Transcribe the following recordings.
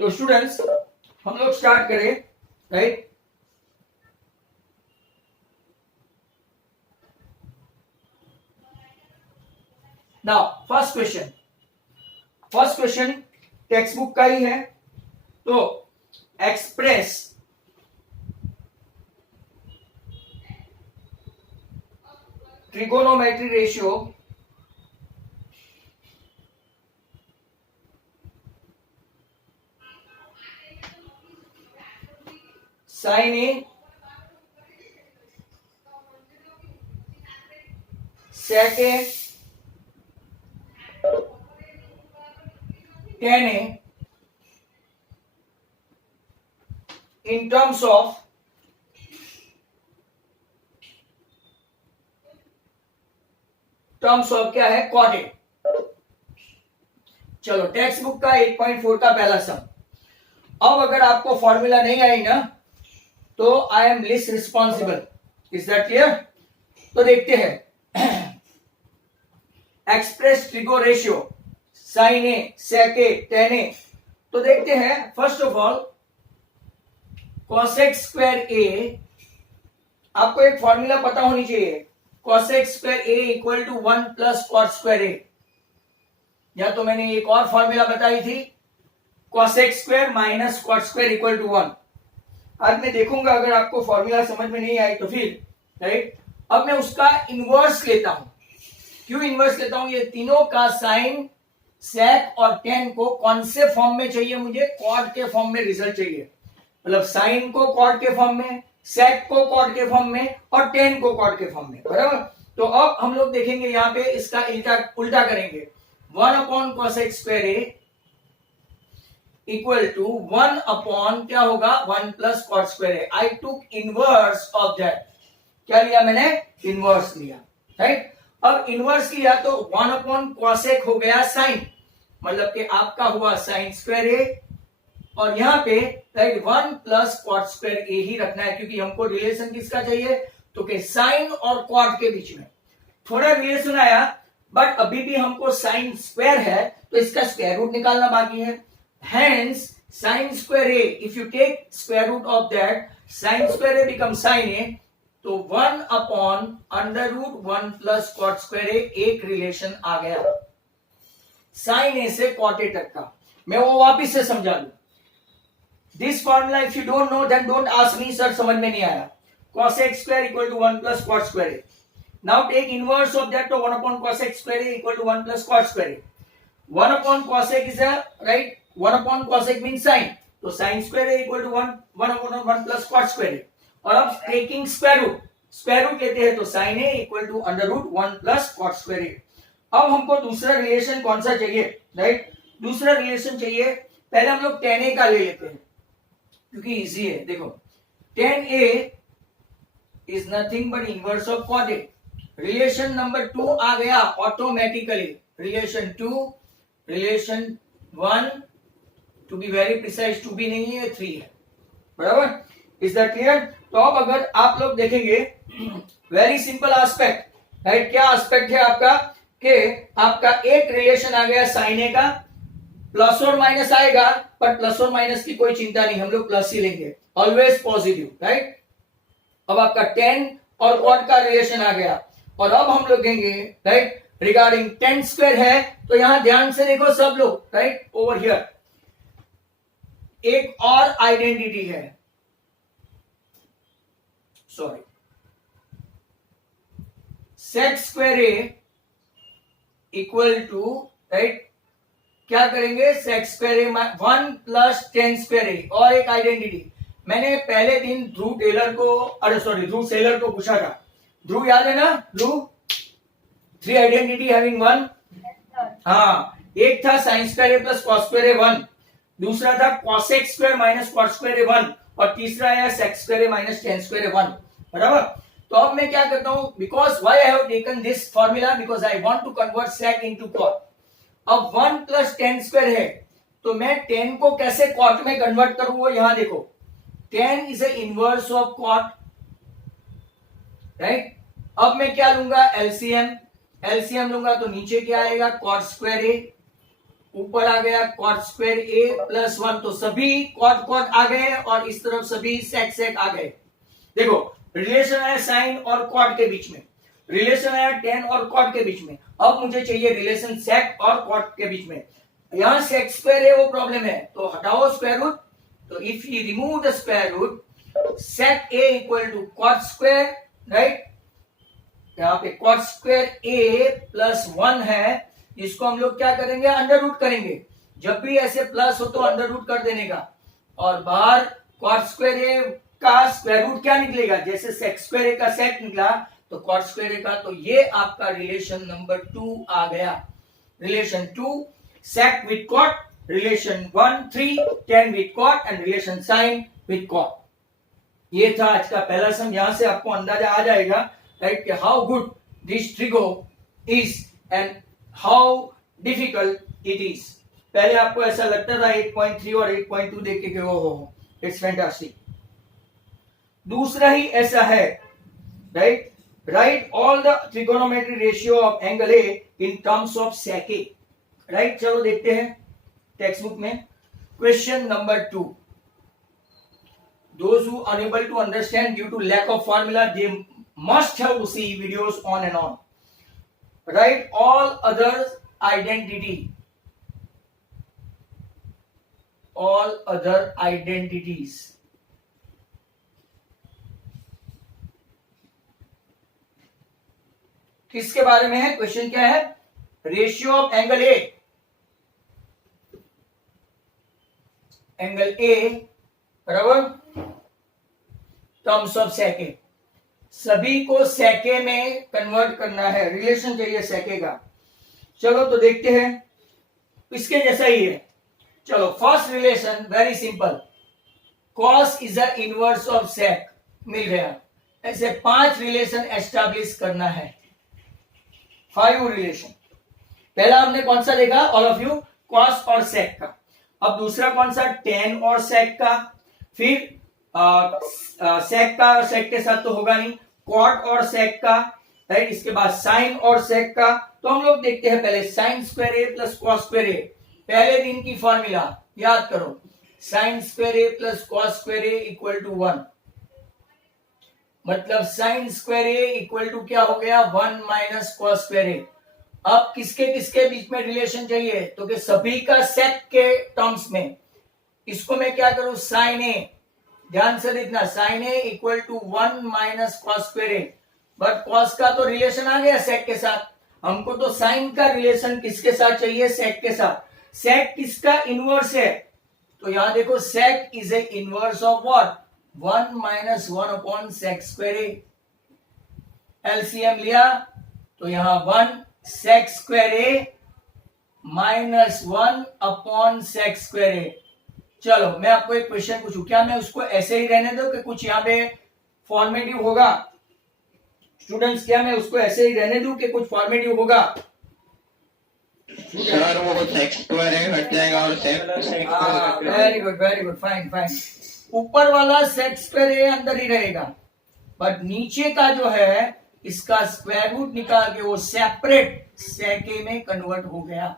तो स्टूडेंट्स हम लोग स्टार्ट करें, right. Now first question text book का ही है। तो express trigonometry ratio sign A sec A tan A in terms of क्या है cot A। चलो टेक्स्ट बुक का 8.4 का पहला सम। अब अगर आपको फॉर्मूला नहीं आई ना तो I am least responsible. Is that clear? तो देखते हैं express trigo ratio sign A sec A tan A. तो देखते हैं first of all cosec square A, आपको एक फॉर्मूला पता होनी चाहिए। Cosec square A equal to 1 plus cot square A, या तो मैंने एक और फॉर्मूला बताई थी cosec square minus cot square equal to 1। आज मैं देखूंगा अगर आपको फॉर्मूला समझ में नहीं आए तो फिर, राइट। अब मैं उसका इनवर्स लेता हूं। क्यों इनवर्स लेता हूं? ये तीनों का साइन सेक और टेन को कौन से फॉर्म में चाहिए मुझे? कॉट के फॉर्म में रिजल्ट चाहिए। मतलब साइन को कॉट के फॉर्म में, सेक को कॉट के फॉर्म में और टेन को कॉट के फॉर्म में, बराबर। तो अब हम लोग देखेंगे यहाँ पे इसका उल्टा करेंगे। 1 upon cosec square A equal to 1 upon क्या होगा 1 plus cot square A. I took inverse of that. क्या लिया मैंने? इनवर्स लिया, राइट। अब इनवर्स लिया तो 1 अपॉन कॉसेक हो गया साइन, मतलब कि आपका हुआ साइन स्क्वायर ए, और यहां पे राइट 1 प्लस कॉट स्क्वायर ए ही रखना है क्योंकि हमको रिलेशन किसका चाहिए? तो के साइन और कॉट के बीच में थोड़ा रिलेशन आया, बट अभी भी हमको साइन स्क्वायर है तो इसका स्क्वायर रूट निकालना बाकी है। Hence sin square A, if you take square root of that, sin square A become sin A, तो 1 upon under root 1 plus cot square A एक रिलेशन आ गया साइन ए से कॉट ए तक का। मैं वो वापिस से समझा दूं। This formula if you don't know then don't ask me sir समझ में नहीं आया। cosec square equal to 1 plus cot square A. Now take inverse of that, तो 1 upon cosec square A equal to 1 plus cot square A. 1 upon cosec is a right, 1 upon cosec means sin, तो sin square A equal to 1 upon 1 plus cot square a. और अब taking square root लेते हैं तो sin A equal to under root 1 plus cot square A. अब हमको दूसरा relation कौन सा चाहिए, राइट? दूसरा रिलेशन चाहिए, पहले हम लोग tan a का ले लेते हैं क्योंकि इजी है। देखो tan a is nothing but inverse of cot a। Relation number 2 आ गया automatically. Relation 2, relation 1, to be very precise 2 भी नहीं है 3 है, बराबर। Is that clear? तो अब अगर आप लोग देखेंगे वेरी सिंपल एस्पेक्ट, राइट। क्या एस्पेक्ट है आपका कि आपका एक रिलेशन आ गया साइन ए का, प्लस और माइनस आएगा पर प्लस और माइनस की कोई चिंता नहीं, हम लोग प्लस ही लेंगे, ऑलवेज पॉजिटिव, राइट। अब आपका टेन और कॉट का रिलेशन आ गया, और अब हम लोग देंगे राइट रिगार्डिंग टेन स्क्वायर है, तो यहां ध्यान से देखो सब लोग, राइट। ओवर हियर एक और आइडेंटिटी है, sorry, sec square A equal to right, क्या करेंगे sec square A 1 plus tan square a. और एक आइडेंटिटी मैंने पहले दिन ध्रुव टेलर को, अरे सॉरी ध्रुव सेलर को पूछा था। ध्रुव याद है ना? ध्रुव 3 आइडेंटिटी हैविंग 1। हाँ, एक था साइन स्क्वायर ए प्लस कॉस स्क्वायर ए 1, दूसरा था cosec square minus cot square ए 1, और तीसरा है sec square A minus tan square ए 1, बराबर। तो अब मैं क्या करता हूं, because why I have taken this formula, because I want to convert sec into cot. अब 1 प्लस टेन स्क्वायर है तो मैं 10 को कैसे कॉट में कन्वर्ट करूं, वो यहां देखो। 10 is a inverse of cot, right. अब मैं क्या लूंगा एलसीएम, एलसीएम लूंगा तो नीचे क्या आएगा कॉट स्क्वायर ए ऊपर आ गया कॉट स्क्वायर ए प्लस 1, तो सभी कॉट कॉट आ गए और इस तरफ सभी सेक सेक आ गए। देखो रिलेशन आया साइन और कॉट के बीच में, रिलेशन आया टेन और कॉट के बीच में। अब मुझे चाहिए रिलेशन सेक और कॉट के बीच में। यहां सेक स्क्वायर है, वो प्रॉब्लम है, तो हटाओ स्क्वायर रूट। तो if you remove the square root, sec a equal to cot square, right. यहाँ पे कॉट स्क्वायर ए प्लस 1 है, इसको हम लोग क्या करेंगे, अंडर रूट करेंगे। जब भी ऐसे प्लस हो तो अंडर रूट कर देने का, और बाहर कॉट स्क्वायर ए का स्क्वायर रूट क्या निकलेगा, जैसे सेक स्क्वायर ए का सेक निकला तो कॉट स्क्वायर ए का। तो ये आपका रिलेशन नंबर 2 आ गया। Relation 2 sec with cot, relation 1 3 10 with cot and relation sine with cot. ये था आज का पहला सम। यहां से आपको अंदाजा आ जाएगा, राइट, कि how good this trigo is and how difficult it is. पहले आपको ऐसा लगता था 8.3 और 8.2 देख के हो इट्स फैंटास्टिक। दूसरा ही ऐसा है, right, right all the trigonometry ratio of angle a in terms of sec a. Right, चलो देखते हैं टेक्स्ट बुक में। Question number 2, those who are unable to understand due to lack of formula, they must have to see videos on and on. Write all others identity, all other identities. किसके बारे में है question? क्या है? Ratio of angle A, angle A बराबर terms of सेके। सभी को सेके में कन्वर्ट करना है, रिलेशन चाहिए सेके का। चलो तो देखते हैं, इसके जैसा ही है। चलो first relation very simple, cos is the inverse of sec, मिल गया। ऐसे 5 रिलेशन एस्टैब्लिश करना है, 5 रिलेशन। पहला हमने कौन सा देखा ऑल ऑफ यू, कॉस और सेक का। अब दूसरा कौन सा, टेन और सेक का। फिर सेक का और सेक के साथ तो होगा नहीं, कॉट और सेक का, राइट। इसके बाद साइन और सेक का। तो हम लोग देखते हैं पहले sine square A plus cos square a. पहले दिन की फॉर्मूला याद करो, sine square A plus cos square A equal to 1, मतलब sine square A equal to क्या हो गया, 1 माइनस कॉस स्क्वायर ए। अब किसके किसके बीच में रिलेशन चाहिए, तो कि सभी का सेक के टर्म्स में। इसको मैं क्या करूं, साइन ए, ध्यान से देखना, sine a equal to 1 minus cos square a. But cos का तो रिलेशन आ गया सेक के साथ, हमको तो साइन का रिलेशन किसके साथ चाहिए, सेक के साथ। सेक किसका इनवर्स है, तो यहां देखो sec is a inverse of what, 1 minus 1 upon sec square A. LCM लिया तो यहां 1 sec square A minus 1 upon sec square A. चलो मैं आपको एक क्वेश्चन पूछूं, क्या मैं उसको ऐसे ही रहने दूं कि कुछ यहाँ पे फॉर्मेटिव होगा? स्टूडेंट्स, क्या मैं उसको ऐसे ही रहने दूं कि कुछ फॉर्मेटिव होगा? सर वो सेक स्क्वायर ए हट जाएगा और sec. Very good, fine fine. ऊपर वाला सेक स्क्वायर ए अंदर ही रहेगा, बट नीचे का जो है इसका स्क्वायर रूट निकाल के वो सेपरेट सेक ए में कन्वर्ट हो गया,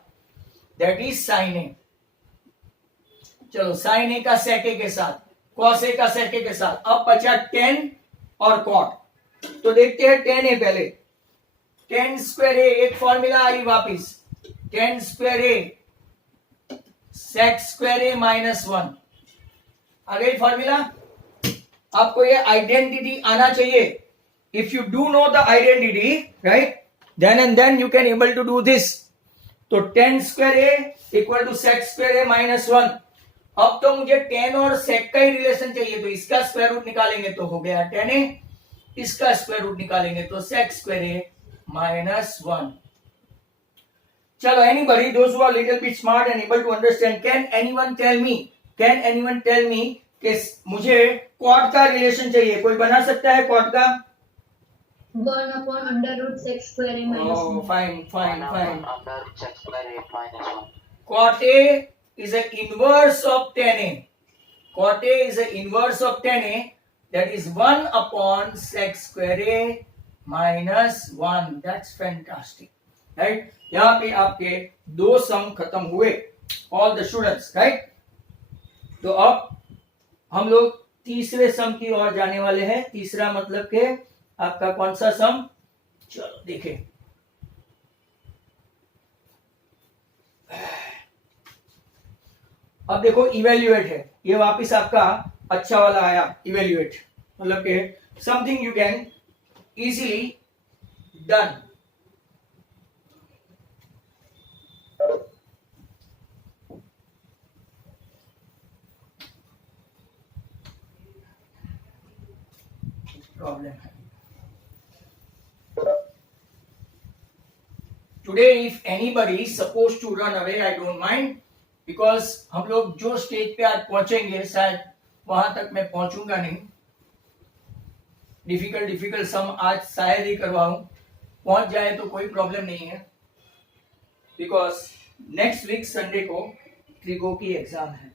दैट इज साइन ए। चलो साइन ए का सेक ए के साथ, कॉस ए का सेक ए के साथ। अब बचा टेन और कॉट, तो देखते हैं टेन ए पहले। टेन स्क्वायर ए, एक फॉर्मूला आई वापिस, tan square A sec square A minus 1 आ गई फॉर्मूला। आपको ये आइडेंटिटी आना चाहिए। If you do know the identity, right, then and then you can able to do this. तो tan square A equal to sec square A minus 1। अब तो मुझे टेन और सेक का ही रिलेशन चाहिए, तो इसका स्क्वायर रूट निकालेंगे तो हो गया टेन ए, इसका स्क्वायर रूट निकालेंगे तो सेक स्क्वायर ए माइनस 1। चलो anybody, those who are little bit smart and able to understand, can anyone tell me कि मुझे कॉट का रिलेशन चाहिए, कोई बना सकता है कॉट का? 1 upon under root sec square a minus 1. Oh, fine. under root sec square a minus 1. Cot A is an inverse of tan A. Cot A is an inverse of tan A, that is 1 upon sec square A minus 1. That's fantastic. Right. यहाँ पे आपके 2 सम खत्म हुए, all the students, right. तो अब हम लोग तीसरे सम की ओर जाने वाले हैं। तीसरा मतलब के आपका कौन सा सम, चलो देखें। अब देखो इवेल्युएट है, ये वापस आपका अच्छा वाला आया इवेल्युएट, मतलब के something you can easily done. Problem है today, if anybody suppose to run away, I don't mind, because हम लोग जो स्टेज पे आज पहुंचेंगे शायद वहां तक मैं पहुंचूंगा नहीं। डिफिकल्ट सम आज शायद ही करवाऊं, पहुंच जाए तो कोई प्रॉब्लम नहीं है, बिकॉज नेक्स्ट वीक संडे को ट्रिगो की एग्जाम है।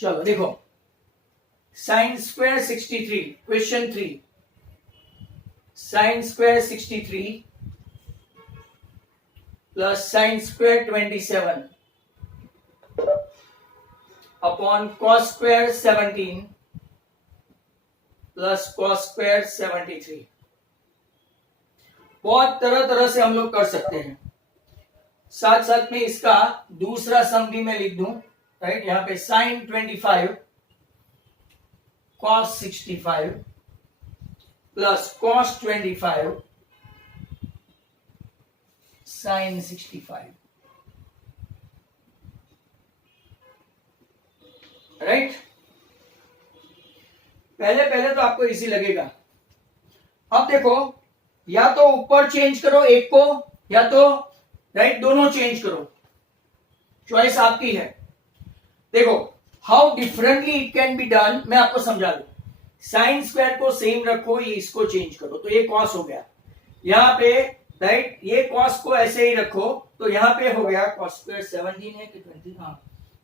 चलो देखो, sine square 63, question 3, sine square 63 plus sine square 27 upon cos square 17 plus cos square 73। बहुत तरह तरह से हम लोग कर सकते हैं। साथ साथ में इसका दूसरा सम भी मैं लिख दूं, राइट। यहां पे sine 25 cos 65 plus cos 25 sin 65, right. पहले पहले तो आपको इजी लगेगा। अब देखो, या तो ऊपर चेंज करो एक को, या तो राइट दोनों चेंज करो, चॉइस आपकी है। देखो how differently it can be done, मैं आपको समझा दूं। साइन स्क्वायर को सेम रखो, ये इसको चेंज करो, तो ये कॉस हो गया। यहां पे राइट ये कॉस को ऐसे ही रखो, तो यहां पे हो गया कॉस स्क्वायर 17 है कि 20, हाँ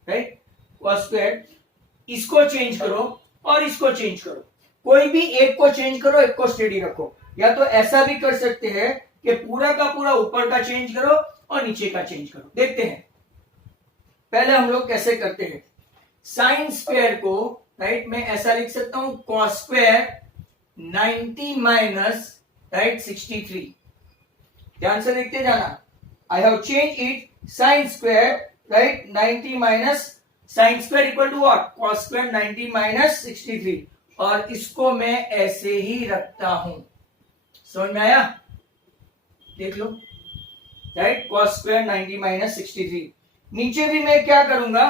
राइट, कॉस स्क्वायर। इसको चेंज करो और इसको चेंज करो, कोई भी एक को चेंज करो, एक को स्टेडी रखो। या तो ऐसा भी कर सकते हैं कि पूरा का पूरा ऊपर का चेंज करो और नीचे का चेंज करो। देखते हैं पहले हम लोग कैसे करते हैं। साइन स्क्वायर को राइट मैं ऐसा लिख सकता हूं, कॉस स्क्वायर 90 माइनस राइट 63। ध्यान से देखते जाना, I have change it, sine square right 90 minus sine square equal to what, cos square 90 minus 63, और इसको मैं ऐसे ही रखता हूं। समझ में आया, देख लो, राइट कॉस स्क्वायर 90 माइनस 63। नीचे भी मैं क्या करूंगा,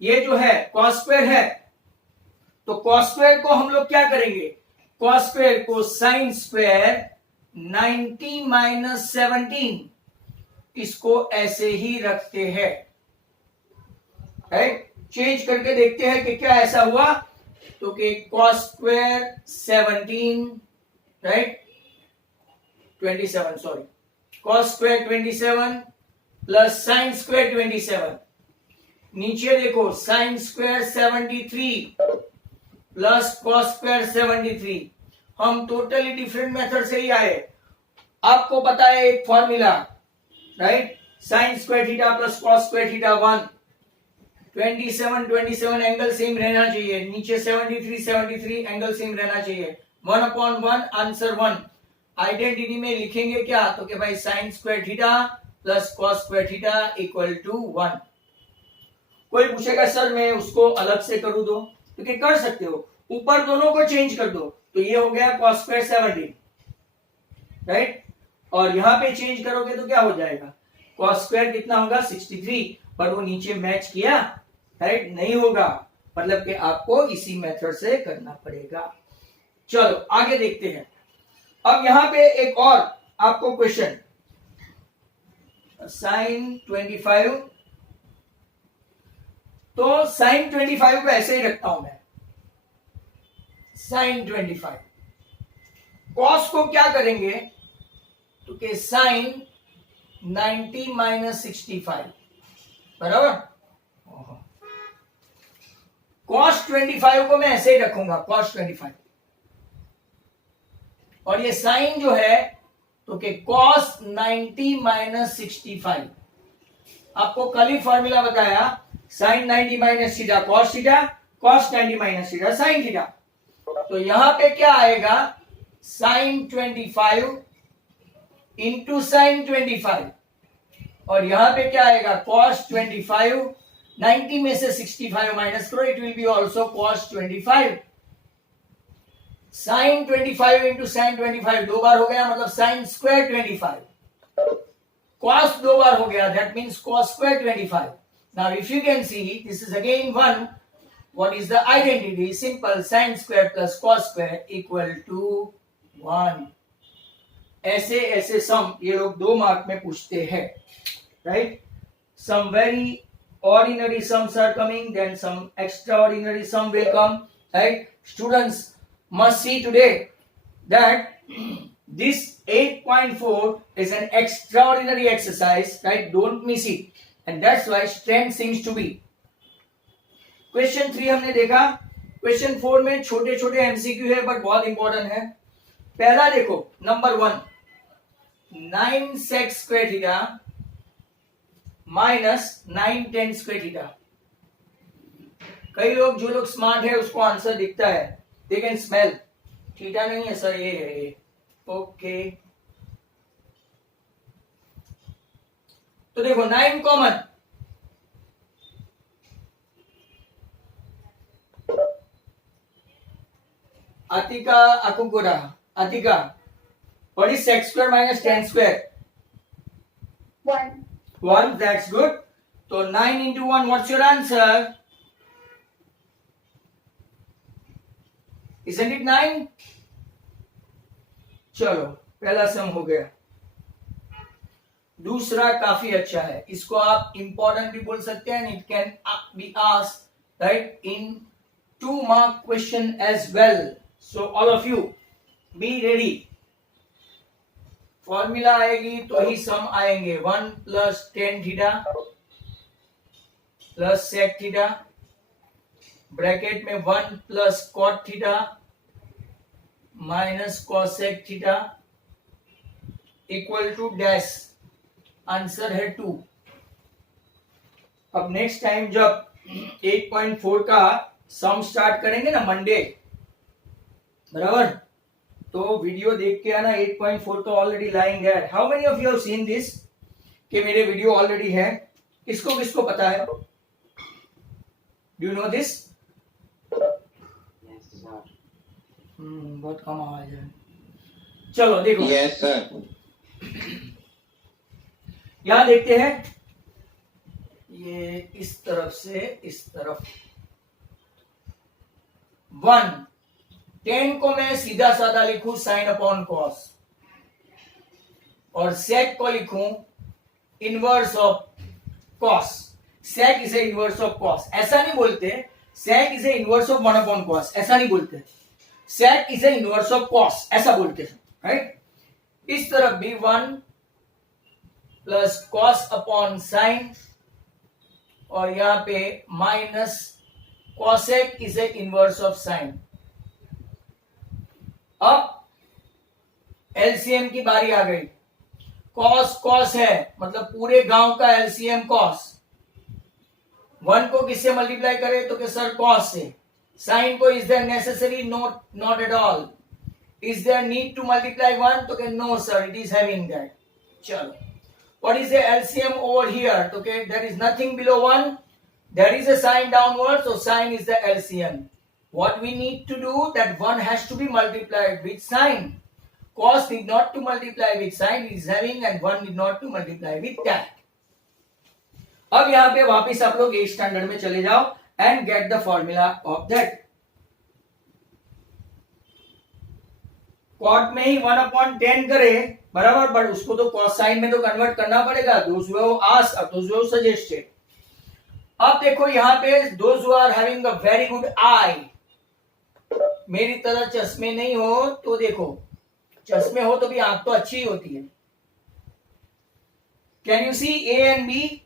ये जो है कॉस स्क्वायर है, तो कॉस स्क्वायर को हम लोग क्या करेंगे, कॉस स्क्वायर को साइन स्क्वायर 90 माइनस 17, इसको ऐसे ही रखते हैं, राइट। चेंज करके देखते हैं कि क्या ऐसा हुआ, तो कि cos square 17 right 27, sorry, cos square 27 plus sine square 27। नीचे देखो sine square 73 plus cos square 73। हम टोटली डिफरेंट मेथड से ही आए। आपको पता है एक formula, right, sign square theta plus cos square theta 1, 27 angle same रहना चाहिए, नीचे 73 एंगल सेम रहना चाहिए। 1/1 आंसर 1। आइडेंटिटी में लिखेंगे क्या, तो कि भाई sine square theta plus cos square theta equal to 1। कोई पूछेगा सर मैं उसको अलग से करूं दो, तो क्या कर सकते हो, ऊपर दोनों को चेंज कर दो, तो ये हो गया कॉस स्क्वायर 70, राइट, और यहां पे चेंज करोगे तो क्या हो जाएगा, कॉस स्क्वायर कितना होगा 63, पर वो नीचे मैच किया, राइट, नहीं होगा, मतलब कि आपको इसी मेथड से करना पड़ेगा। चलो आगे देखते हैं। अब यहां पे एक और आपको क्वेश्चन, साइन 25, तो साइन 25 को ऐसे ही रखता हूं मैं, साइन 25। कॉस को क्या करेंगे, तो कि साइन 90 माइनस 65 बराबर, कॉस 25 को मैं ऐसे ही रखूंगा, कॉस 25, और ये साइन जो है तो के cos 90 माइनस 65। आपको कल ही फॉर्मूला बताया, sin 90 minus theta cos theta, cos 90 minus theta sin theta. तो यहां पे क्या आएगा, sin 25 इंटू sin 25, और यहां पे क्या आएगा cos 25, 90 में से 65 माइनस करो, it will be also cos 25। sin 25 into sin 25 दो बार हो गया, मतलब sin स्क्वायर 25, cos दो बार हो गया, that means cos square 25। Now if you can see this is again 1, what is the identity? Simple, sin square plus cos square equal to 1। ऐसे ऐसे सम ये लोग 2 मार्क में पूछते हैं, right? Some very ordinary sums are coming, then some extraordinary sum will come, right? Students must see today that this 8.4 is an extraordinary exercise, right? Don't miss it, and that's why strength seems to be। Question 3 हमने देखा, question 4 में छोटे छोटे MCQ है but बहुत important है। पहला देखो, number 1, 9 sec square theta minus 9 tan square theta. कई लोग, जो लोग स्मार्ट है उसको आंसर दिखता है, दे कैन स्मेल, थीटा नहीं है सर, ये है ये, ओके। तो देखो 9 common, Atika Akugura, Atika, what is sec square minus tan square? 1. 1, that's good. So 9 into 1, what's your answer? Isn't it 9? चलो पहला सम हो गया। दूसरा काफी अच्छा है, इसको आप इंपॉर्टेंट भी बोल सकते हैं, it can be asked right in 2 mark question as well। So all of you be ready। Formula आएगी तो ही सम आएंगे। 1 plus tan theta plus sec theta, bracket में 1 plus cot theta minus cosec theta equal to dash, answer है 2। अब next time जब 8.4 का सम start करेंगे ना मंडे, बराबर, तो वीडियो देख के आना। 8.4 का ऑलरेडी लाइंग है। How many of you have seen this, कि मेरे वीडियो ऑलरेडी है? किसको किसको पता है? Do you know this? बहुत कम आवाज है। चलो देखो, यस सर। यहां देखते हैं, ये इस तरफ से इस तरफ 1, 10 को मैं सीधा साधा लिखूं साइन अपॉन कॉस, और सेक को लिखूं inverse of cos. Sec is a inverse of cos, ऐसा नहीं बोलते sec is a inverse of 1 upon cos, ऐसा नहीं बोलते। Sec is a inverse of cos ऐसा बोलते हैं, राइट? इस तरफ भी 1 प्लस कॉस अपॉन साइन, और यहां पे minus cosec is a inverse of sine. अब एलसीएम की बारी आ गई। कॉस कॉस है, मतलब पूरे गांव का एलसीएम कॉस। 1 को किससे मल्टीप्लाई करें तो कि सर कॉस से। साइन को is there necessary? Not at all. Is there need to multiply 1 तो कि no sir, it is having that. चलो, what is the LCM over here तो कि there is nothing below 1, there is a sin downward, so sin is the LCM. What we need to do, that 1 has to be multiplied with sin. Cos need not to multiply with sin, it is having, and 1 need not to multiply with tan. अब यहां पे वापस आप लोग 8th standard में चले जाओ and get the formula of that. cot में ही 1/10 करे, बराबर, बट उसको तो cos sin में तो कन्वर्ट करना पड़ेगा। those who have asked, those who have suggested। अब देखो यहां पे those who are having a very good eye, मेरी तरह चश्मे नहीं हो तो देखो, चश्मे हो तो भी आंख तो अच्छी होती है। Can you see a and b?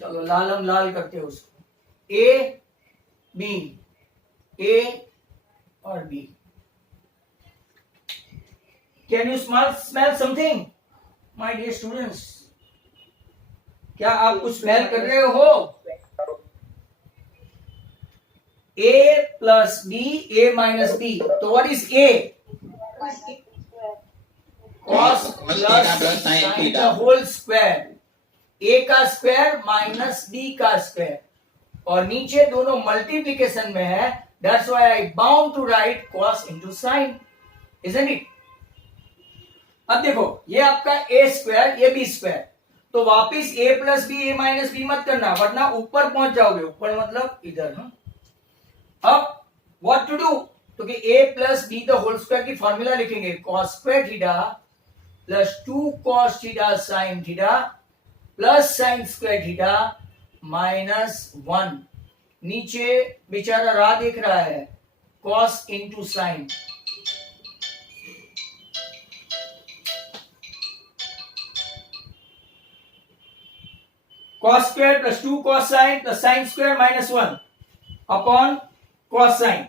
चलो लाल, हम लाल करते हैं उसको। ए बी, ए और b. Can you smell something my dear students? क्या आप कुछ स्मेल कर रहे हो? a plus b, a minus b, तो what is a? cos plus sin theta whole square, a का स्क्वायर माइनस b का स्क्वायर, और नीचे दोनों मल्टीप्लिकेशन में है, that's why I bound to write cos into sin, isn't it? अब देखो ये आपका a स्क्वायर, ये b स्क्वायर, तो वापिस a plus b, a minus b मत करना, वरना ऊपर पहुंच जाओगे, ऊपर मतलब इधर ना। अब व्हाट टू डू, तो कि a plus b the whole square की फॉर्मूला लिखेंगे, cos square theta plus 2 cos theta sin theta plus sin square theta minus 1, नीचे बेचारा रा देख रहा है, cos into sine, cos square plus 2 cos sine plus sin square minus 1 upon cos sine.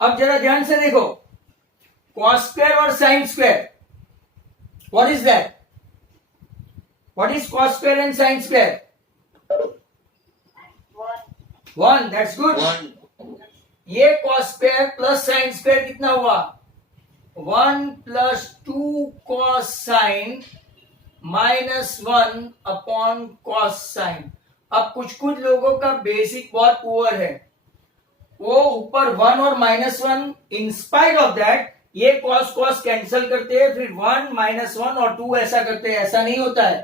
अब जरा ध्यान से देखो, cos स्क्वायर और sin square, what is that? What is cos square and sin square? 1, that's good. ये cos square plus sin square कितना हुआ? 1 plus 2 cos sine minus 1 upon cos sine. अब कुछ कुछ लोगों का बेसिक बहुत पुअर है, वो ऊपर 1 और minus 1, in spite of that ये cos कैंसिल करते हैं, फिर 1 माइनस 1 और 2 ऐसा करते हैं, ऐसा नहीं होता है।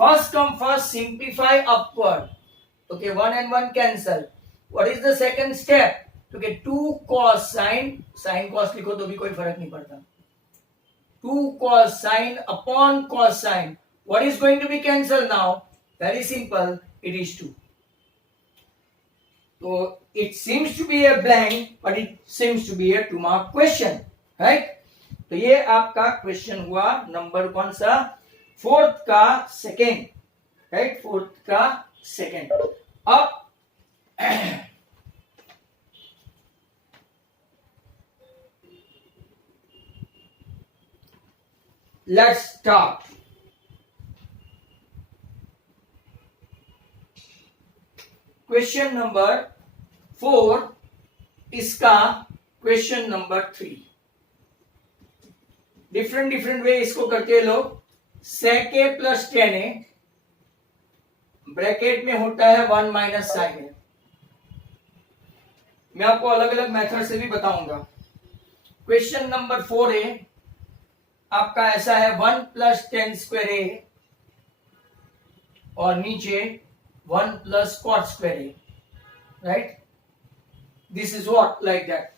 First come first simplify upward, okay 1 and 1 cancel. What is the second step, तो कि 2 cos sin cos लिखो तो भी कोई फर्क नहीं पड़ता, 2 cos sin upon cos sin, what is going to be cancel now? Very simple, it is 2. So it seems to be a blank, but it seems to be a 2 mark question, right? तो ये आपका question हुआ number कौन सा? 4th का second, right? 4th का second. अब let's start. Question number 4, इसका क्वेश्चन नंबर 3, डिफरेंट वे इसको करते हैं लोग। sec a plus 10a bracket में होता है 1 माइनस sin a। मैं आपको अलग अलग मेथड से भी बताऊंगा। क्वेश्चन नंबर 4a आपका ऐसा है, 1 प्लस 10 स्क्वायर a और नीचे 1 plus cot square a, right? This is what, like that.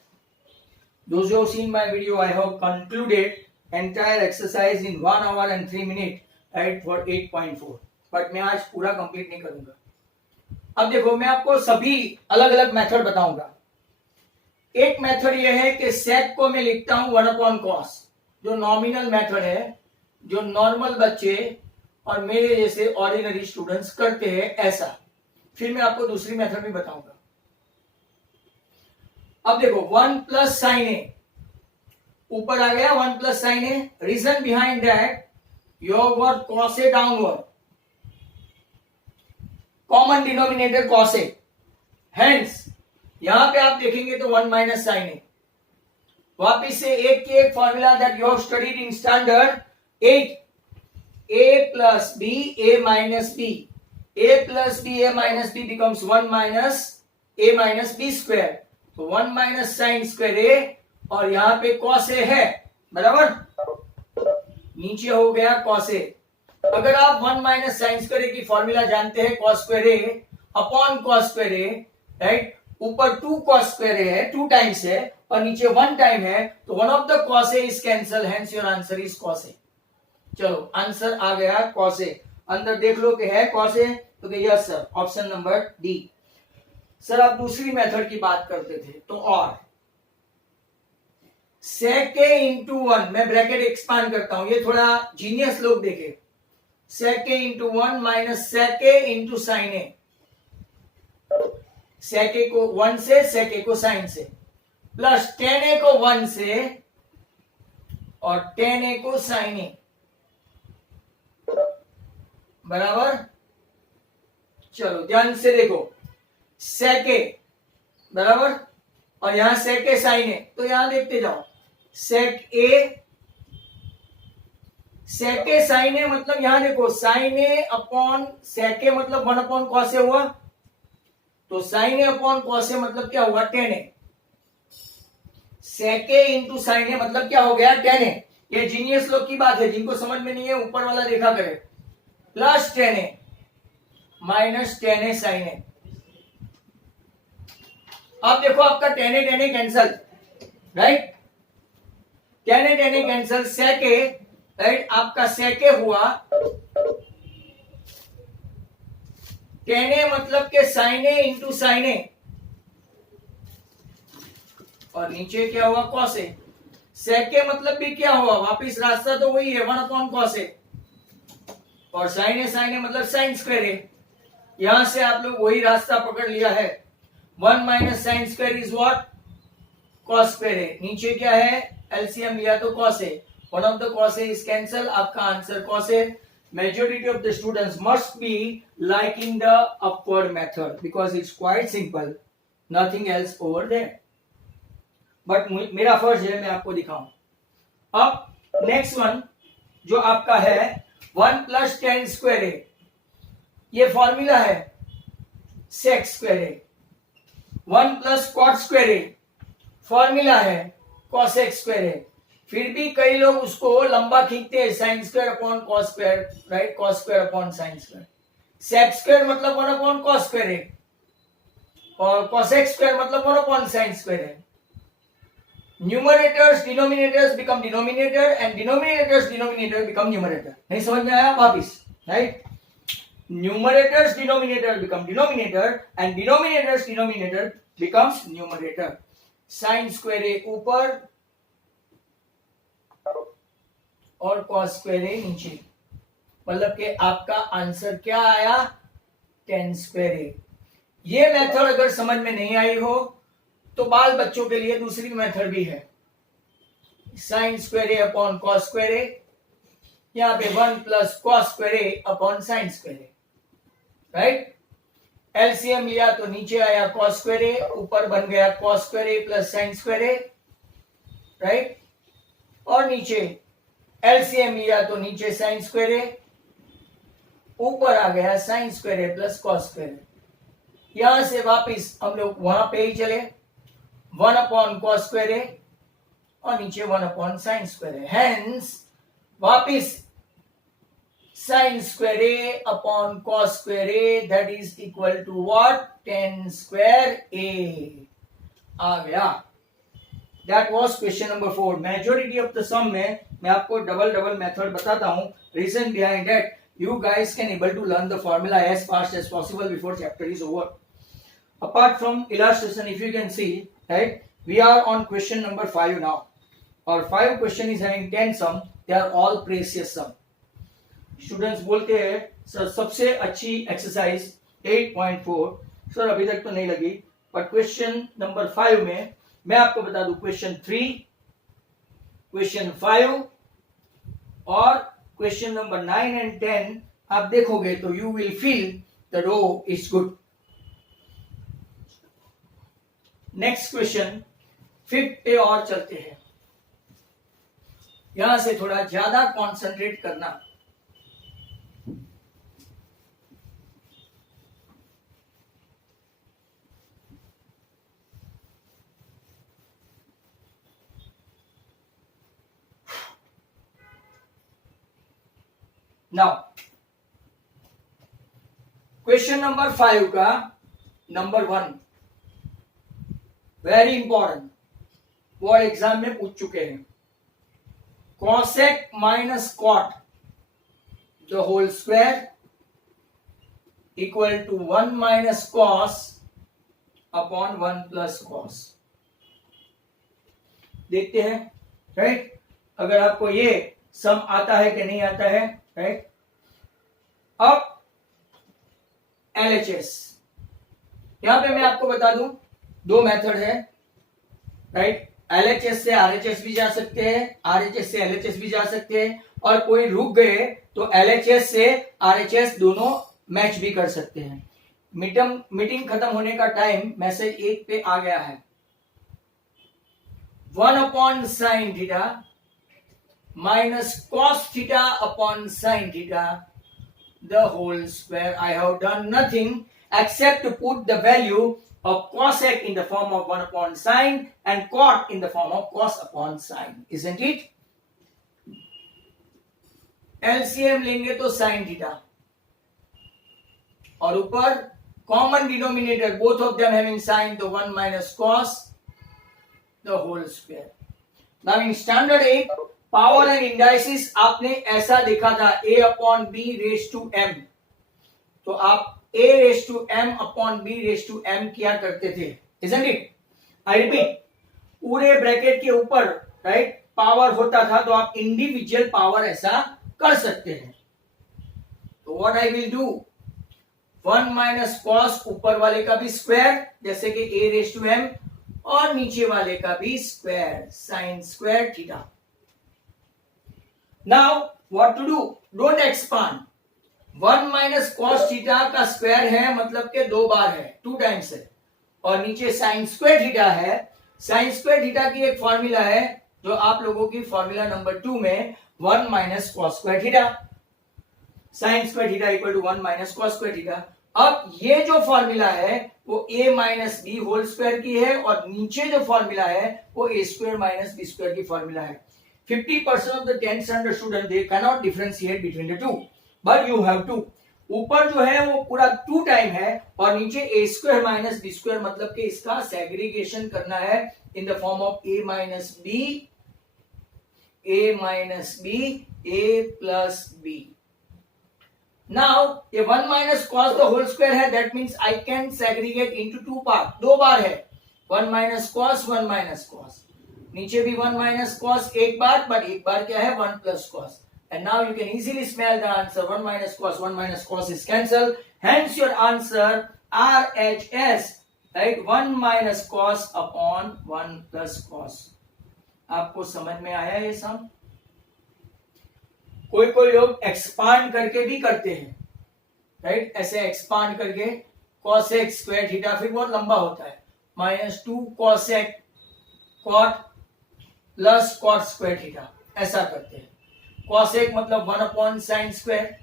Those who have seen my video, I have concluded entire exercise in 1 hour and 3 minutes, right, for 8.4. But मैं आज पूरा complete नहीं करूंगा। अब देखो मैं आपको सभी अलग अलग मेथड बताऊंगा। एक मेथड ये है कि sec को मैं लिखता हूं 1 अपॉन cos, जो नॉमिनल मेथड है, जो नॉर्मल बच्चे और मेरे जैसे ऑर्डिनरी स्टूडेंट्स करते हैं, ऐसा। फिर मैं आपको दूसरी मेथड भी बताऊंगा। अब देखो 1 प्लस साइन ए ऊपर आ गया, 1 plus sign a. Reason behind that, you have got cos a downward, common denominator cos a, hence यहां पे आप देखेंगे तो 1 माइनस साइन ए। वापिस से एक की एक formula that you have studied in standard 8, a plus b, a minus b, a plus b, a minus b becomes 1 minus a minus b square, तो 1 minus sin square a, और यहां पे cos a है, बराबर, नीचे हो गया cos a। अगर आप 1 minus sin square a की फॉर्मूला जानते हैं, cos square a upon cos square a, right? ऊपर 2 cos square a है, 2 टाइम्स है, और नीचे 1 टाइम है, तो one of the cos a is cancel, hence your answer is cos a। चलो आंसर आ गया cos a। अंदर देख लो कि है cos a, तो yes sir, option number D. Sir आप दूसरी मेथड की बात करते थे, तो और sec a इंटू 1, मैं ब्रैकेट एक्सपांड करता हूं, ये थोड़ा जीनियस लोग देखे, sec a into 1 minus sec a into sine a, sec a को 1 से, sec a को साइन से, प्लस tan a को 1 से और tan a को sin a बराबर। चलो ध्यान से देखो, sec a बराबर और यहां sec a sin a, तो यहां देखते जाओ sec a sin a मतलब यहां देखो sin a upon sec a मतलब 1 अपॉन cos a हुआ, तो sin a upon cos a मतलब क्या हुआ tan a, sec a into sin a मतलब क्या हो गया tan a। ये जीनियस लोग की बात है, जिनको समझ में नहीं है ऊपर वाला देखा करे, plus tan a minus tan a sin a। अब देखो आपका tan a cancel, right, tan a cancel, sec a right, आपका sec a हुआ tan a मतलब के sin a into sin a, और नीचे क्या हुआ cos a, sec a मतलब भी क्या हुआ, वापिस रास्ता तो वही है 1 अपॉन cos a, और sin a मतलब sin स्क्वायर a, यहां से आप लोग वही रास्ता पकड़ लिया है, 1 minus sine square is what cos square a, नीचे क्या है एलसीएम लिया तो cos a, one of the cos a is cancel, आपका answer cos a। Majority of the students must be liking the upward method because it's quite simple, nothing else over there. But मेरा फर्ज है मैं आपको दिखाऊं। अब next one जो आपका है 1 प्लस tan स्क्वायर a, ये फॉर्मूला है sec square a, 1 plus cot square a formula है cosec स्क्वायर a, फिर भी कई लोग उसको लंबा खींचते हैं sin square upon cos square, right, cos square upon sin square, sec square मतलब 1 अपॉन cos स्क्वायर है और cosec स्क्वायर मतलब 1 अपॉन sin स्क्वायर है। Numerators denominators become denominator and denominators denominator become numerator. नहीं समझ में आया, वापिस, right, numerators denominator become denominator and denominators denominator becomes numerator. sin square A ऊपर और cos स्क्वायर ए नीचे, मतलब कि आपका आंसर क्या आया tan स्क्वायर ए। ये मेथड अगर समझ में नहीं आई हो तो बाल बच्चों के लिए दूसरी मेथड भी है, sin square A upon cos square ए, यहाँ पे 1 plus cos square A upon sin square A, right, LCM लिया तो नीचे आया cos स्क्वायर ए, ऊपर बन गया cos स्क्वायर ए प्लस sin स्क्वायर ए, राइट, और नीचे एलसीएम लिया तो नीचे sin स्क्वायर ए, ऊपर आ गया sin स्क्वायर ए प्लस cos स्क्वायर ए। यहां से वापिस हम लोग वहां पे ही चले, 1 अपॉन cos स्क्वायर ए और नीचे 1 upon sin square A, hence वापिस sin square A upon cos square A that is equal to what tan square A आ गया। That was question number 4। Majority of the sum में मैं आपको double method बताता हूं, reason behind that you guys can able to learn the formula as fast as possible before chapter is over. Apart from illustration, if you can see, right, we are on question number 5 now. Our 5 question is having 10 sum, they are all precious sum. Students बोलते हैं sir सबसे अच्छी exercise 8.4, sir अभी तक तो नहीं लगी, पर क्वेश्चन नंबर 5 में मैं आपको बता दूं क्वेश्चन 3, क्वेश्चन 5 और क्वेश्चन नंबर 9 एंड 10 आप देखोगे तो you will feel the row is good. Next question 5 पे और चलते हैं, यहां से थोड़ा ज्यादा कॉन्सेंट्रेट करना। नाउ क्वेश्चन नंबर 5 का नंबर 1 वेरी इंपॉर्टेंट, बोर्ड एग्जाम में पूछ चुके हैं। cosec minus cot the whole square equal to 1 minus cos upon 1 plus cos। देखते हैं, राइट, अगर आपको ये सम आता है कि नहीं आता है, राइट। अब LHS, यहां पे मैं आपको बता दूं 2 मेथड है, राइट, LHS से RHS भी जा सकते हैं, RHS से LHS भी जा सकते हैं, और कोई रुक गए तो LHS से RHS दोनों मैच भी कर सकते हैं। मीटिंग खत्म होने का टाइम मैसेज 1 पे आ गया है। 1 upon sine theta minus cos theta upon sin theta the whole square. I have done nothing except to put the value of cosec in the form of 1 upon sin and cot in the form of cos upon sin, isn't it? LCM लेंगे तो sin theta और ऊपर common denominator both of them having sin तो 1 minus cos the whole square. Now in standard 8 power and indices आपने ऐसा देखा था a upon b raise to m, तो आप a raise to m upon b raise to m किया करते थे, isn't it? आई रिपीट, पूरे ब्रैकेट के ऊपर राइट पावर होता था तो आप इंडिविजुअल पावर ऐसा कर सकते हैं। तो what I will do, 1 minus cos ऊपर वाले का भी स्क्वायर जैसे कि a रेस टू m और नीचे वाले का भी square sine square theta. Now what to do? Don't expand. 1 minus cos theta का स्क्वायर है मतलब के 2 बार है, 2 टाइम्स है, और नीचे साइन स्क्वायर थीटा है। साइन स्क्वायर थीटा की एक फॉर्मूला है जो आप लोगों की फॉर्मूला नंबर 2 में 1 minus cos square theta, sine square theta equal to 1 minus cos square theta. अब ये जो फॉर्मूला है वो a minus b whole square की है और नीचे जो फॉर्मूला है वो a square minus B square की फॉर्मूला है। 50% of the 10th standard student they cannot differentiate between the two, but you have to। ऊपर जो है वो पूरा 2 टाइम है और नीचे a square minus B square मतलब कि इसका सेग्रीगेशन करना है in the form of a minus B a plus B. Now ये 1 minus cos the whole square है, that means I can segregate into 2 part, 2 बार है, 1 माइनस कॉस 1 माइनस कॉस, नीचे भी 1 माइनस कॉस एक बार, बट एक बार क्या है 1 plus cos. And now you can easily smell the answer, 1 minus cos is cancel, hence your answer RHS, right, 1 minus cos upon 1 plus cos. आपको समझ में आया ये सब? कोई लोग एक्सपांड करके भी करते हैं, राइट, ऐसे एक्सपांड करके कॉसेक स्क्वायर थीटा, फिर बहुत लंबा होता है, -2 cosec cot plus cot square theta, ऐसा करते हैं। कॉसेक मतलब 1 अपॉन साइन स्क्वायर,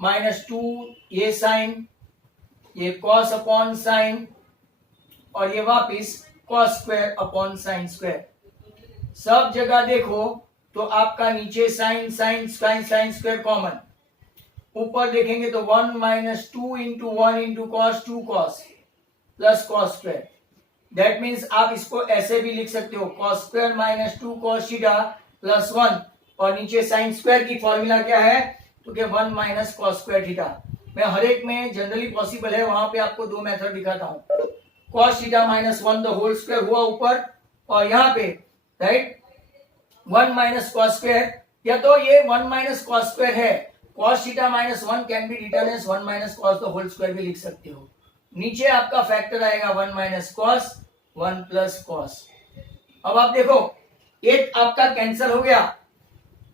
-2 ये साइन, ये कॉस अपॉन साइन, और ये वापिस cos square upon sine square. सब जगह देखो तो आपका नीचे sine sine sine sine square common, ऊपर देखेंगे तो 1 minus 2 into 1 into cos 2 cos plus cos square. That means आप इसको ऐसे भी लिख सकते हो, cos square minus 2 cos theta plus 1, और नीचे साइन स्क्वायर की फॉर्मूला क्या है तो क्या 1 माइनस कॉस स्क्वायर थीटा। मैं हर एक में जनरली पॉसिबल है वहां पे आपको 2 मेथड दिखाता हूं। Cos theta minus 1 the whole square हुआ ऊपर, और यहाँ पे राइट 1 माइनस कॉस स्क्वायर, या तो ये 1 माइनस कॉस स्क्वायर है, cos theta minus 1 can be written as 1 minus cos the whole square भी लिख सकते हो। नीचे आपका फैक्टर आएगा 1 माइनस कॉस 1 प्लस कॉस। अब आप देखो एक आपका कैंसिल हो गया,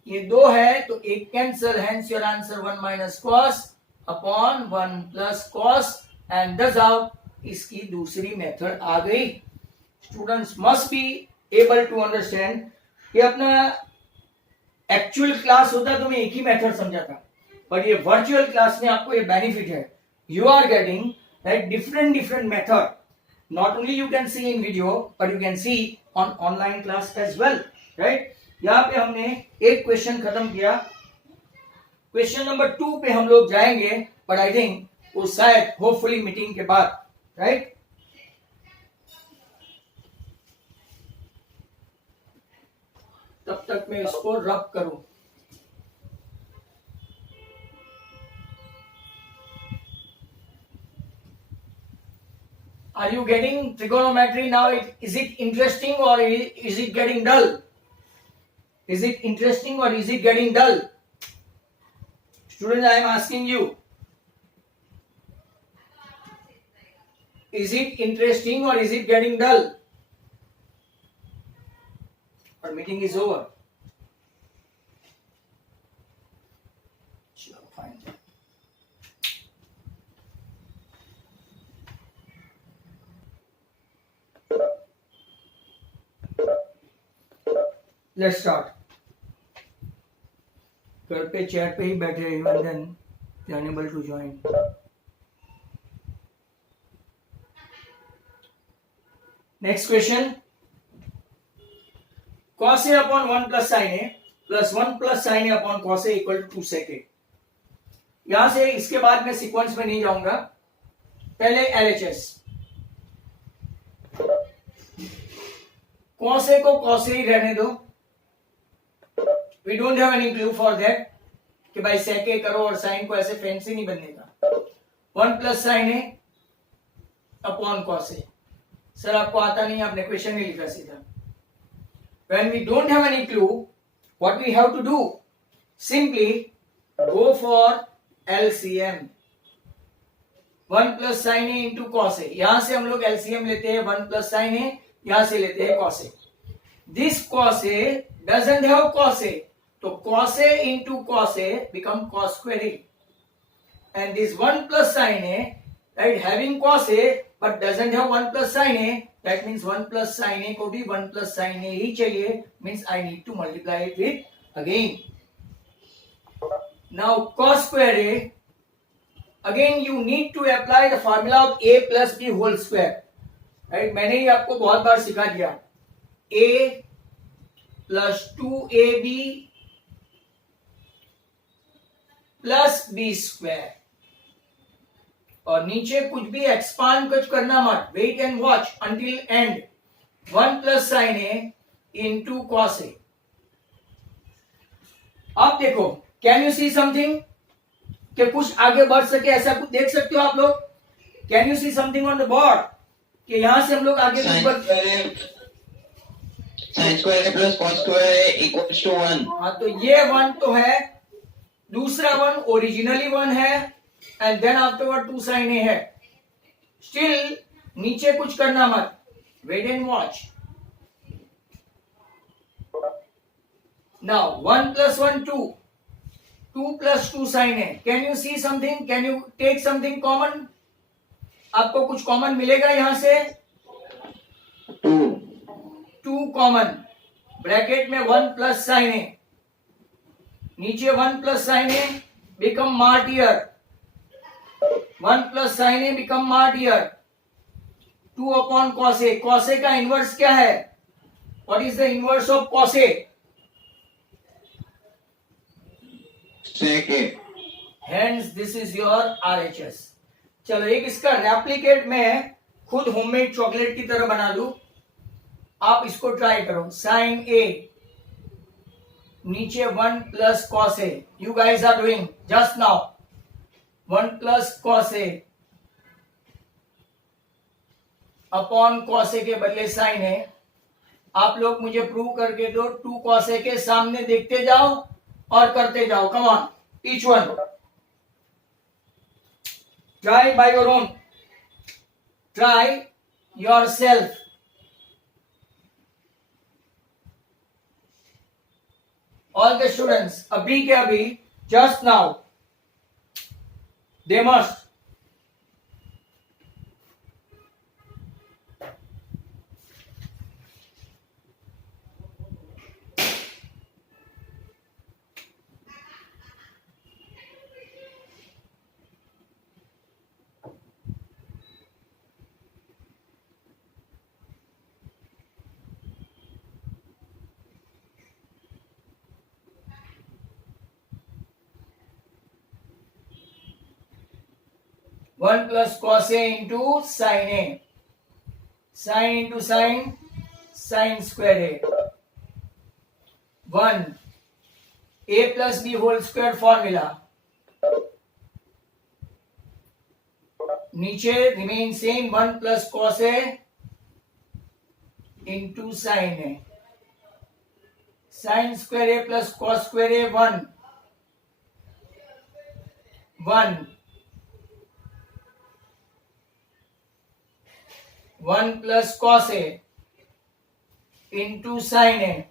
ये 2 है तो एक cancel, hence your answer 1 minus cos upon 1 plus cos, and thus out इसकी दूसरी मेथड आ गई। Students must be able to understand. ये अपना एक्चुअल क्लास होता तो मैं एक ही मेथड समझाता, पर ये वर्चुअल क्लास में आपको ये बेनिफिट है, you are getting right different method, not only you can see in video but you can see on online class as well, right. यहाँ पे हमने एक क्वेश्चन खत्म किया, क्वेश्चन नंबर 2 पे हम लोग जाएंगे, बट आई थिंक वो शायद होपफुली मीटिंग के बाद, राइट। तब तक मैं इसको रब करूं। Are you getting trigonometry now? Is it interesting or is it getting dull? Is it interesting or is it getting dull? Students, I am asking you. Is it interesting or is it getting dull? और meeting is over. चलो fine. Let's start. घर पे chat पे ही बैठे even then they are unable to join. Next question. cos a upon 1 plus sin a plus 1 plus sin a upon cos a equal to 2 sec a. यहां से इसके बाद मैं सीक्वेंस में नहीं जाऊंगा. पहले LHS. cos a को cos a ही रहने दो. We don't have any clue for that कि भाई sec a करो और sin को ऐसे फैंसी नहीं बनने का. 1 plus sin a upon cos a. Sir आपको आता नहीं, आपने क्वेश्चन नहीं लिखा सीधा. When we don't have any clue, what we have to do? Simply go for LCM. 1 plus sin a into cos a. यहां से हम लोग LCM लेते हैं. 1 plus sin a यहां से लेते हैं cos a. This cos a doesn't have cos a. तो cos a into cos a become cos square a. And this 1 plus sin a, right, having cos a but doesn't have 1 plus sin a, that means 1 plus sin a को भी 1 plus sin a ही चाहिए. Means I need to multiply it with again. Now cos square a, again you need to apply the formula of a plus b whole square. Right, मैंने ही आपको बहुत बार सिखा दिया. a plus 2ab plus b square. और नीचे कुछ भी expand कुछ करना मत. Wait and watch until end. 1 plus sign A into cos A. आप देखो, कैन यू सी समथिंग कि कुछ आगे बढ़ सके, ऐसा कुछ देख सकते हो आप लोग? Can you see something on the board कि यहां से हम लोग आगे कुछ sin square a plus cos square a equals to 1. हाँ, तो ये 1 तो है. दूसरा 1 ओरिजिनली 1 है and then afterward 2 sin a है. Still नीचे कुछ करना मत. Wait and watch. Now 1 plus 1 2. 2 plus 2 sin a. Can you see something? Can you take something common? आपको कुछ कॉमन मिलेगा यहां से. 2 कॉमन. ब्रैकेट में 1 प्लस sin a. नीचे 1 plus sin a become martyr. 1 plus sin a become martyr. 2 upon cos a. Cos a का inverse क्या है? What is the inverse of cos a? Sec a. Hence this is your RHS. चलो एक इसका replicate में खुद homemade chocolate की तरह बना दूं. आप इसको ट्राई करो. sin a नीचे 1 plus cos a. You guys are doing just now. 1 plus cos a upon cos a के बदले sin a. आप लोग मुझे प्रूव करके दो. 2 cos a के सामने देखते जाओ और करते जाओ. Come on, each one try by your own. Try yourself. All the students अभी के अभी just now they must. One plus cos a into sin a. Sin into sin, sin square a. 1 a plus b whole square formula. नीचे remain same. 1 plus cos a into sin a. Sin square a plus cos square a 1. 1 plus cos a into sin a.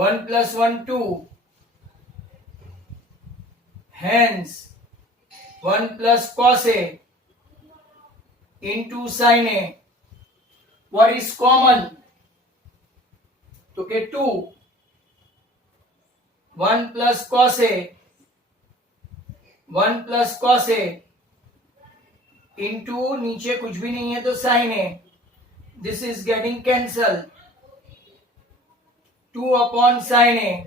1 plus 1 2, hence 1 plus cos A into sin A. What is common? तो के 2, 1 plus cos A, 1 plus cos A into नीचे कुछ भी नहीं है तो sin A. This is getting cancelled. 2 upon sin A.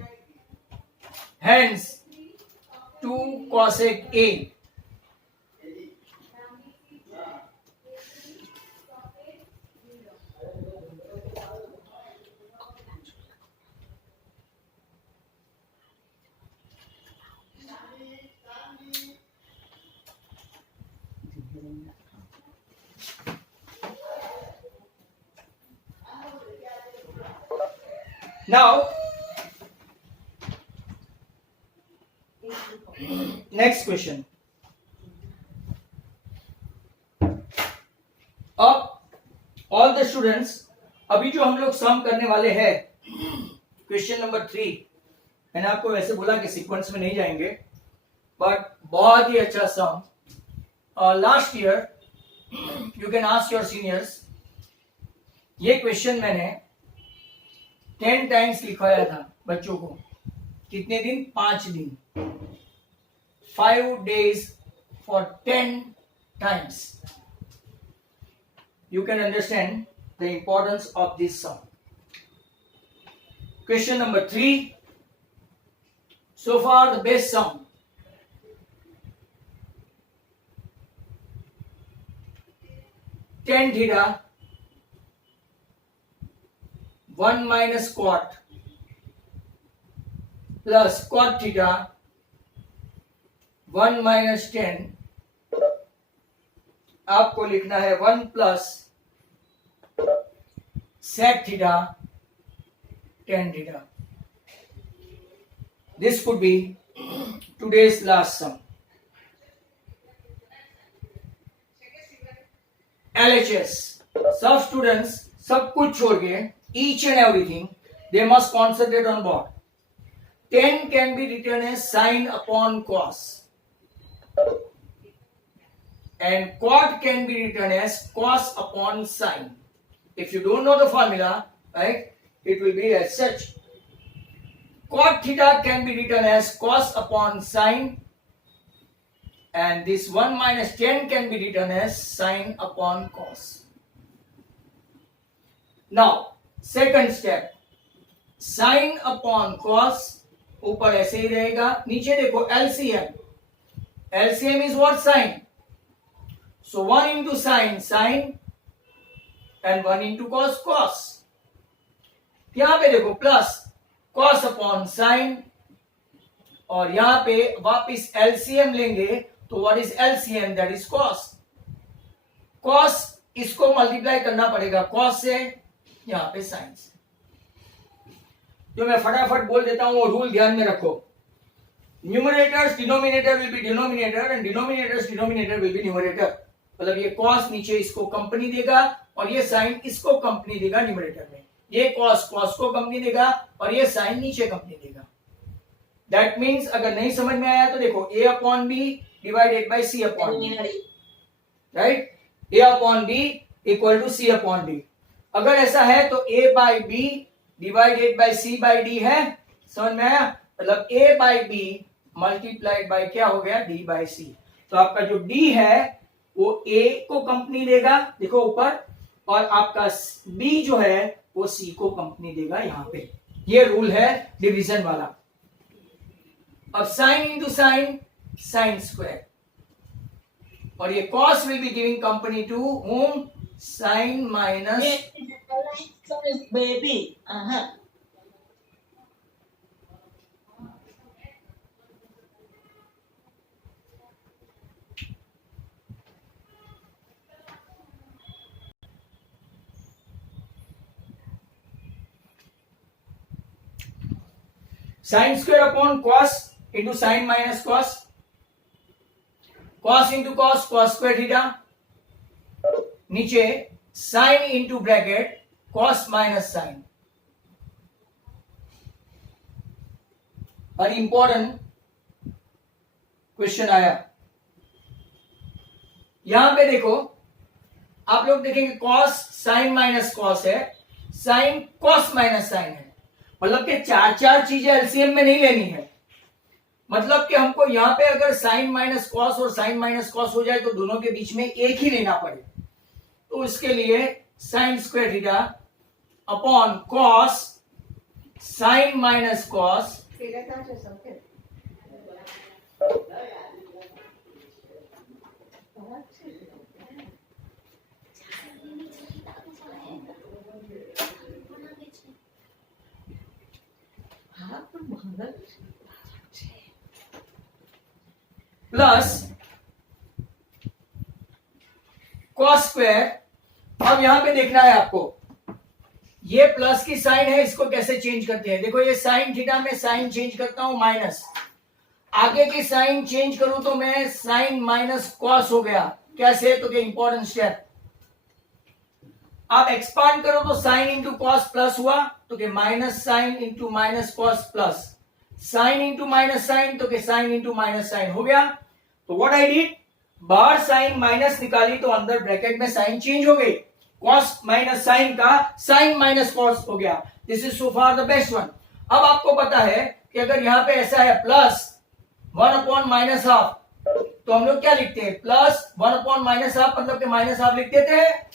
Hence 2 cosec A. Now, next question. अब all the students, अभी जो हम लोग सम करने वाले हैं क्वेश्चन नंबर 3, मैंने आपको वैसे बोला कि सीक्वेंस में नहीं जाएंगे, बट बहुत ही अच्छा sum. Last year you can ask your seniors. ये क्वेश्चन मैंने 10 टाइम्स लिखवाया था बच्चों को. कितने दिन? 5 दिन. 5 days for 10 times. You can understand the importance of this sum. Question number 3. So far the best sum. Tan theta 1 minus cot plus cot theta 1 minus tan. आपको लिखना है 1 plus sec theta tan theta. This could be today's last sum. LHS. सब students सब कुछ छोड़ के each and everything they must concentrate on what? Tan can be written as sin upon cos, and cot can be written as cos upon sin. If you don't know the formula, right, it will be as such. Cot theta can be written as cos upon sin, and this 1 minus tan can be written as sin upon cos. Now, second step, sin upon cos ऊपर ऐसे ही रहेगा. नीचे देखो LCM. LCM is what? Sin. So 1 into sin, sin, and 1 into cos, cos. यहां पे देखो plus cos upon sin, और यहां पे वापिस LCM लेंगे तो what is LCM? That is cos. cos इसको मल्टीप्लाई करना पड़ेगा cos से, यहां पे sin से. जो मैं फटाफट बोल देता हूं वो रूल ध्यान में रखो. Numerators denominator will be denominator and denominators denominator will be numerator. मतलब ये cos नीचे इसको कंपनी देगा और ये sin इसको कंपनी देगा न्यूमरेटर में. ये cos को कंपनी देगा और ये sin नीचे कंपनी देगा. दैट मींस अगर नहीं समझ में आया तो देखो a अपॉन b डिवाइडेड बाय c अपॉन d, राइट. a अपॉन b इक्वल टू c अपॉन d. अगर ऐसा है तो a by b divided by c by d है. समझ में आया? मतलब a by b multiplied by क्या हो गया? d by c. तो आपका जो d है वो a को कंपनी देगा, देखो ऊपर, और आपका b जो है वो c को कंपनी देगा यहां पे. ये रूल है डिवीजन वाला. अब sin into sine, sine square, और ये cos will be giving company to home? sin minus baby. sin square upon cos into sin minus cos, cos into cos, cos square theta, नीचे sin into bracket cos minus sin. और important question आया। यहां पे देखो, आप लोग देखेंगे cos sine minus cos है, साइन कॉस माइनस साइन है, मतलब कि चार चार चीजें एलसीएम में नहीं लेनी है। मतलब कि हमको यहां पे अगर साइन माइनस कॉस और साइन माइनस कॉस हो जाए तो दोनों के बीच में एक ही लेना पड़े, तो इसके लिए sign square theta upon cos sine minus cos plus cos square. अब यहां पे देखना है आपको, ये प्लस की साइन है, इसको कैसे चेंज करते हैं। देखो ये साइन थीटा में साइन चेंज करता हूं माइनस, आगे की साइन चेंज करूं तो मैं साइन माइनस कॉस हो गया। कैसे, तो इंपॉर्टेंट स्टेप, आप एक्सपांड करो तो साइन इंटू कॉस प्लस हुआ, तो कि minus sine into minus cos plus sine into minus sine, तो कि साइन इंटू माइनस साइन हो गया। तो व्हाट आई डिड, बाहर साइन माइनस निकाली तो अंदर ब्रैकेट में साइन चेंज हो गई, कॉस माइनस साइन का साइन माइनस कॉस हो गया। This is so far the best one. अब आपको पता है कि अगर यहां पे ऐसा है प्लस 1 अपॉन माइनस हाफ, तो हम लोग क्या लिखते हैं, प्लस 1 अपॉन माइनस हाफ, मतलब कि माइनस हाफ लिख देते हैं,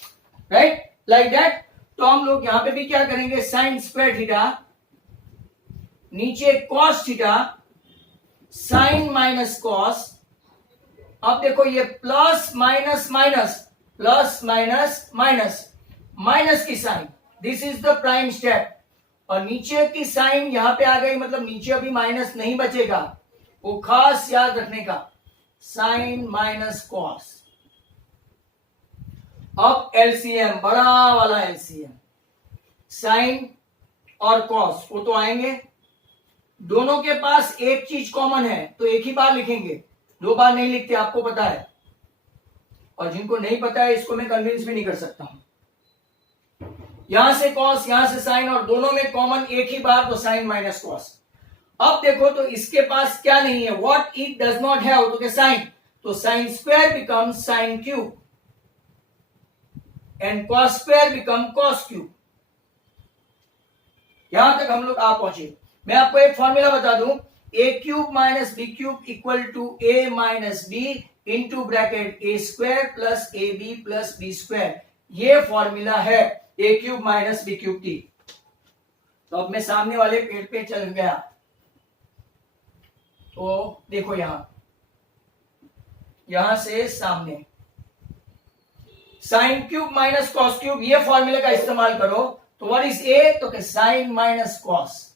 राइट, लाइक दैट। तो हम लोग यहां पे भी क्या करेंगे, साइन स्क्वायर थीटा, नीचे cos theta, sin minus cos. अब देखो ये plus minus minus, plus minus minus, minus की sign, this is the prime step. और नीचे की साइन यहां पे आ गई, मतलब नीचे अभी माइनस नहीं बचेगा, वो खास याद रखने का, साइन माइनस कॉस। अब एलसीएम, बड़ा वाला एलसीएम, साइन और कॉस वो तो आएंगे, दोनों के पास एक चीज कॉमन है तो एक ही बार लिखेंगे, दो बार नहीं लिखते, आपको पता है। और जिनको नहीं पता है इसको मैं कन्विंस भी नहीं कर सकता हूं। यहां से कॉस, यहां से साइन, और दोनों में कॉमन एक ही बार, तो साइन माइनस कॉस। अब देखो तो इसके पास क्या नहीं है, what it does not have, तो साइन, तो sine square become sine cube and cos square become cos cube. यहां तक हम लोग आ पहुंचे। मैं आपको एक फॉर्मूला बता दूं, A cube minus B cube equal to A minus B into bracket A square plus A B plus B square, ये फॉर्मूला है A cube minus B cube की। तो अब मैं सामने वाले पेड़ पे चल गया, तो देखो यहां से सामने sign cube minus cos cube, ये फॉर्मूले का इस्तेमाल करो, तो व्हाट इज ए, तो साइन माइनस कॉस।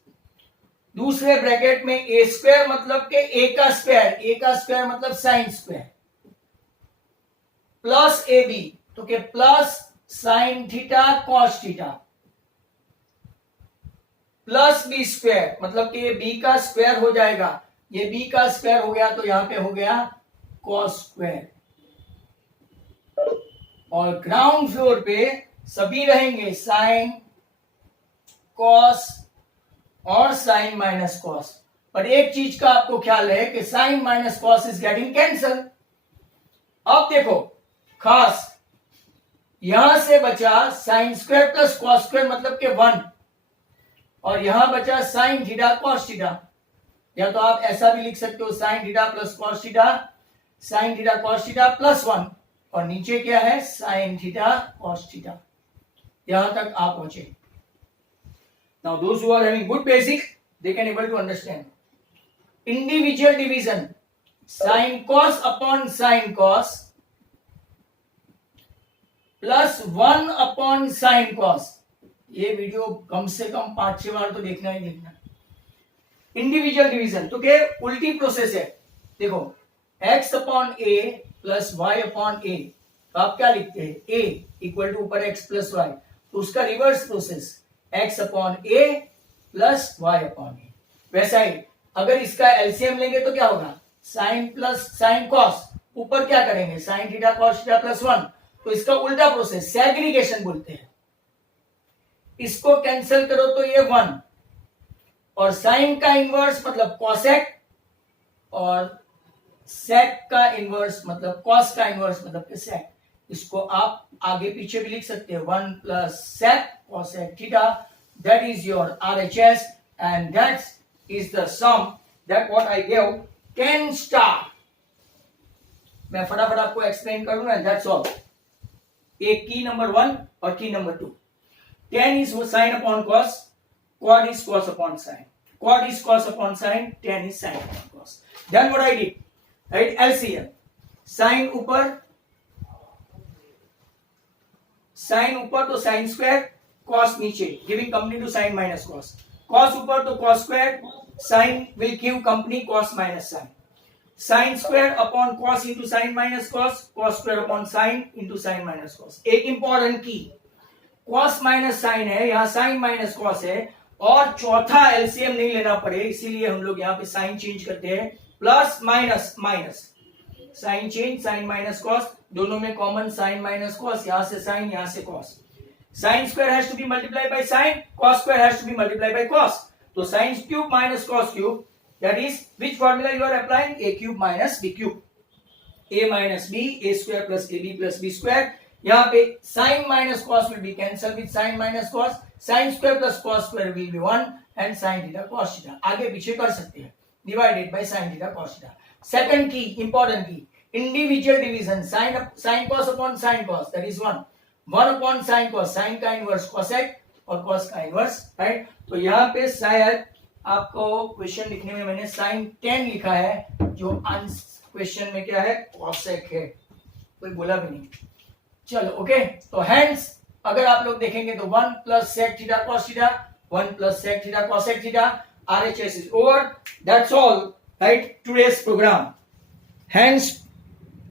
दूसरे ब्रैकेट में ए स्क्वायर मतलब के ए का स्क्वायर, ए का स्क्वायर मतलब साइन स्क्वायर, प्लस ए बी, तो के plus sine theta cos theta, plus B square मतलब कि ये बी का स्क्वायर हो जाएगा, ये बी का स्क्वायर हो गया तो यहां पे हो गया कॉस स्क्वायर। और ग्राउंड फ्लोर पे सभी रहेंगे साइन कॉस और साइन माइनस कॉस। पर एक चीज का आपको ख्याल है कि sine minus cos is getting cancel. अब देखो खास, यहां से बचा sine square plus cos square मतलब के 1, और यहां बचा साइन थीटा कॉस थीटा, या तो आप ऐसा भी लिख सकते हो sine theta plus cos theta, sign theta cos theta plus 1, और नीचे क्या है साइन थीटा कॉस थीटा। यहां तक आप पहुंचे। Now those who are having good basic, they can able to understand. Individual division, sin cos upon sin cos plus 1 upon sin cos. ये video कम से कम 5-6 बार तो देखना ही देखना। इंडिविजुअल डिवीजन तो क्या उल्टी प्रोसेस है, देखो x upon a plus y upon a, तो आप क्या लिखते हैं, a इक्वल टू ऊपर x प्लस y, तो उसका reverse process x upon a plus y upon a। वैसा ही अगर इसका एलसीएम लेंगे तो क्या होगा, साइन प्लस साइन कॉस, ऊपर क्या करेंगे sign theta cos theta plus 1, तो इसका उल्टा प्रोसेस सेग्रीगेशन बोलते हैं। इसको कैंसिल करो तो ये 1, और साइन का इनवर्स मतलब कॉसेक, और सेक का इनवर्स मतलब कॉस का इनवर्स मतलब कि सेक। इसको आप आगे पीछे भी लिख सकते हैं, 1 plus sec cosec theta, that is your RHS and that is the sum that what I give 10 star. मैं फटाफट आपको एक्सप्लेन करूंगा, दैट्स ऑल। एक की नंबर 1 और की number 2। 10 is sin upon cos, quad is cos upon sin, quad is cos upon sin, 10 is sin upon cos. Then what I did, right? LCM, sin ऊपर तो sin square, cos नीचे, giving company to sin minus cos. Cos ऊपर तो cos square, sin will give company cos minus sin. Sin square upon cos into sin minus cos, cos square upon sin into sin minus cos. एक important की, cos minus sign है, यहाँ sign minus cos है, और चौथा LCM नहीं लेना पड़े, इसीलिए हम लोग यहाँ पे साइन चेंज करते हैं, plus minus minus, sign change, sine minus cos, दोनों में कॉमन साइन माइनस कॉस, यहां से साइन यहां से cos. Sine square has to be multiply by sine, cos square has to be multiply by cos, तो sine cube minus cos cube, that is which formula you are applying, a cube minus B cube, a minus b, a square plus A B plus B square. यहाँ पे sin minus cos will be cancel with sin minus cos, sin square plus cos square will be 1 and sin theta cos theta, आगे पीछे कर सकते हैं, divided by sin theta cos theta. Second की, important की, individual division, sin cos upon sin cos, that is 1 upon sin cos, sin का inverse cosec और cos का इनवर्स, राइट। तो यहाँ पे शायद आपको क्वेश्चन लिखने में मैंने sin 10 लिखा है, जो क्वेश्चन में क्या है, cosec है, कोई बोला भी नहीं। चलो ओके, तो हेंस अगर आप लोग देखेंगे तो 1 plus sec theta cos theta, 1 plus sec theta cosec theta, RHS is over, that's all, right, today's program. Hence